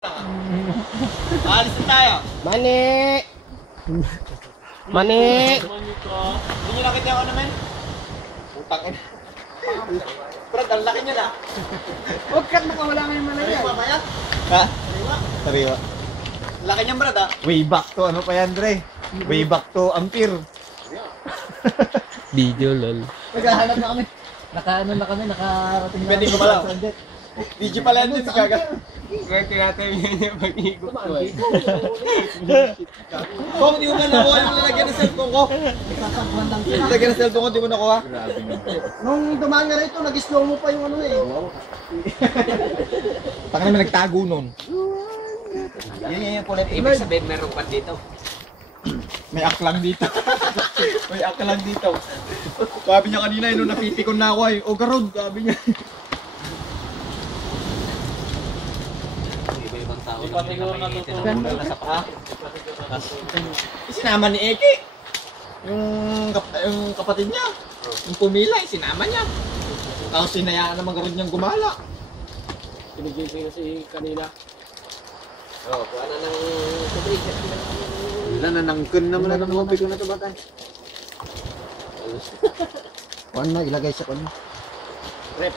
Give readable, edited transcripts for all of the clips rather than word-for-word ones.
Alis na tayo. Mani! Mani! Hindi nyo nakita yung ano, men? Putang ina. Brad, ang laki nyo na. Huwag ka nakawala ngayon malaya. Sariwa ba yan? Ha? Sariwa. Laki niyan, Brad, ha? Way back to, ano pa yan, Dre? Way back to Ampere. Video lol. Naghahanap na kami. Nakaano na kami, nakarating na Pwede kami ko pala. sa Sundet. Video pala yan, gaga. Swerte natin yun yung pag-ikot ko eh. Kung di mo ba nakuha yung lalagyan ng cellphone ko? Lalagyan ng cellphone ko, di mo nakuha? Nung dumaan nga rito, nag-slow mo pa yung ano eh. Taka naman nagtago nun. Yan yung kulit. Ibig sabihin meron pa dito. May aklang dito. May aklang dito. Sabi niya kanina, nung napipikon na ako ay, oh garod, sabi niya. Iba-ibang tao lang yung nakikita na sa paa. Sinama ni Eki. Yung kapatid niya. Yung pumila, sinama niya. Tapos sinayaan naman garod niyang gumala. Pinigising na si kanina. Oo, kuha na ng tubig. Wala na, nangkun naman na ng mga na ito batay. Kuan na, ilagay sa kuan. Rep.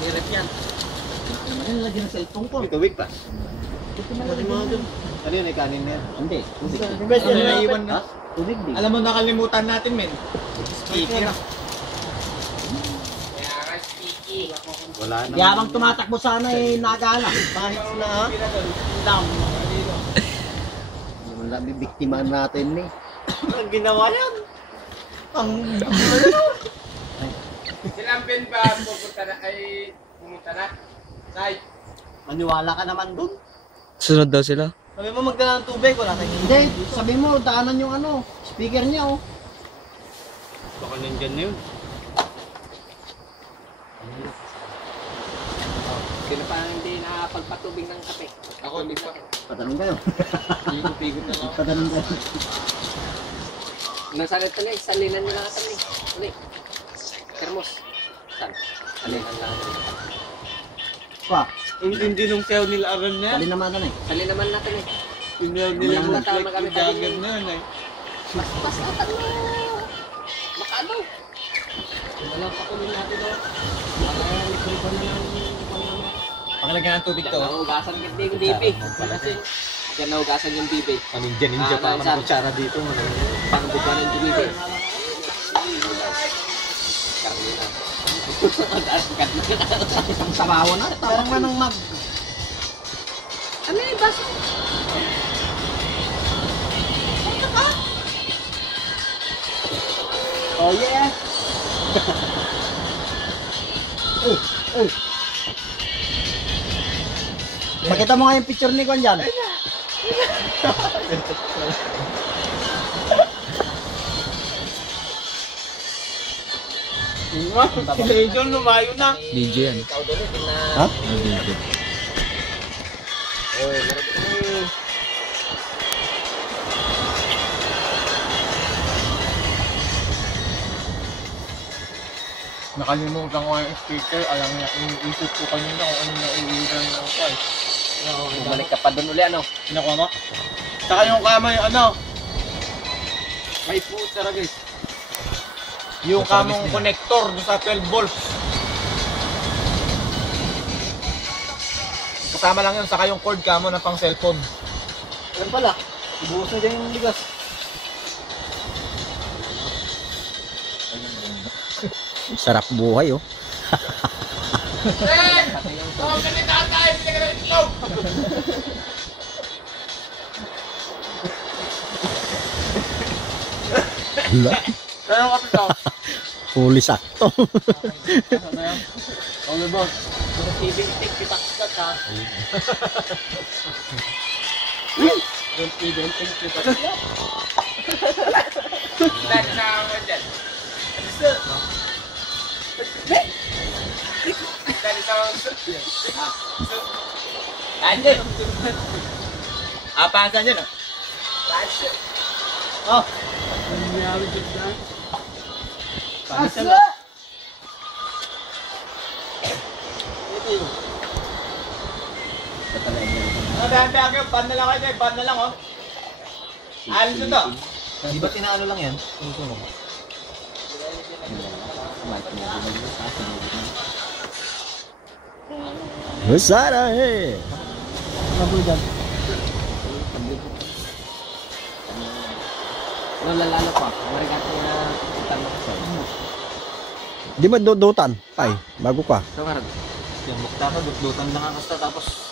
May rep yan. Ano yan, lagyan ng cellphone ko. May tubig pa. Lagyan mo dun. Ano yun, ay kanin na yan? Hindi. Ano na naiwan na? Tubig din. Alam mo, nakalimutan natin, men. Speaker. Wala na. Yabang tumatakbo sana eh, nagala. Kahit na, down. Wala, bibiktimaan natin eh. Ang ginawa yan. Ang Silang Ben ba pupunta na ay pumunta na? Say. maniwala ka naman dun. Sunod daw sila. Sabi mo magdala ng tubig, wala tayong Hindi, sabi mo, daanan yung ano, speaker niya oh. Baka nandyan na yun. Sino pa hindi nakapagpatubig ng kape? Ako, hindi pa. Patanong kayo. Pigot-pigot na ako. Patanong kayo. Nasalit pa na eh, salinan nyo lang kami. Uli. Termos. Saan? Salinan lang. Pa, Hindi nung sayaw nila aran na yan. kali naman na eh. Salin naman natin eh. Pinayaw nila nila yung tatama kami jagan na yan eh. Pas-atan mo. Makano. Walang pakunin natin o. Baka libre-libre na lang yung Pakilagyan ng tubig to. Diyan nahugasan yung bibi. Kasi diyan nahugasan yung bibi. Ninja pa ako ng kutsara dito. Pangbuka ng bibi. Karni na. Mataaskat na. Ang sabawan na, tawang na ng mag. Ano yung baso? Oh yeah! Pakita mo nga yung picture ni Kwan dyan. Si Lejon lumayo na. DJ yan. Ha? DJ. Nakalimutan ko yung speaker. Alam niya, iniisip ko kanina kung ano na iilan ng kwan. Bumalik ka pa doon uli ano? Pinakuha mo? Saka yung kamay, ano? May puta na guys. Yung kamong connector doon sa 12 volts. Kasama lang yun, saka yung cord kamo ng pang cellphone. Ano pala? Ibuhos na dyan yung bigas. Sarap buhay oh. Pero kapit ako. Huli sakto. Ano ba? Tibing tik pitak-pitak ha. Don't even think to that. Dahil sa ako dyan. Dahil sa ako. Andyan! Apasan dyan ah. Oh! Nangyari dyan dyan. Asa! Dahil kayo, ban na lang kayo, ban na lang oh. Alis na to. Di ba tinaano lang yan? Husara eh. Mabudan. Lalo pa. Marigato na utang mo sa. Di ba dudutan? Ay, bago ka. So, karag. Yung mukta ka, dutdutan lang ang kasta tapos